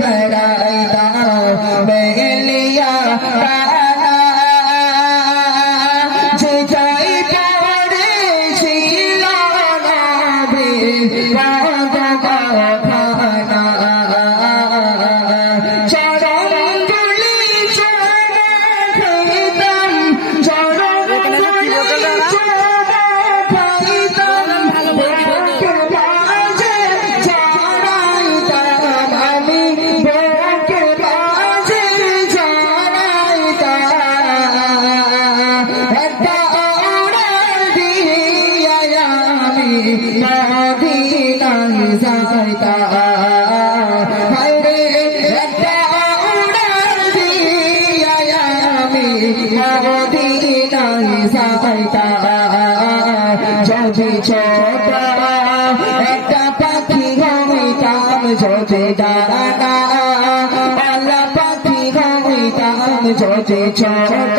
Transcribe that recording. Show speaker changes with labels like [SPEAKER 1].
[SPEAKER 1] বেড়াইতাম বেলিয়া মদিনায় যাইতাম হায়রে একটা উড়াল দিয়া আমি মদিনায় যাইতাম যদি ছোট একটা পাখি হইতাম যদি ডানা পাল্লা পাখি হইতাম যদি ছোট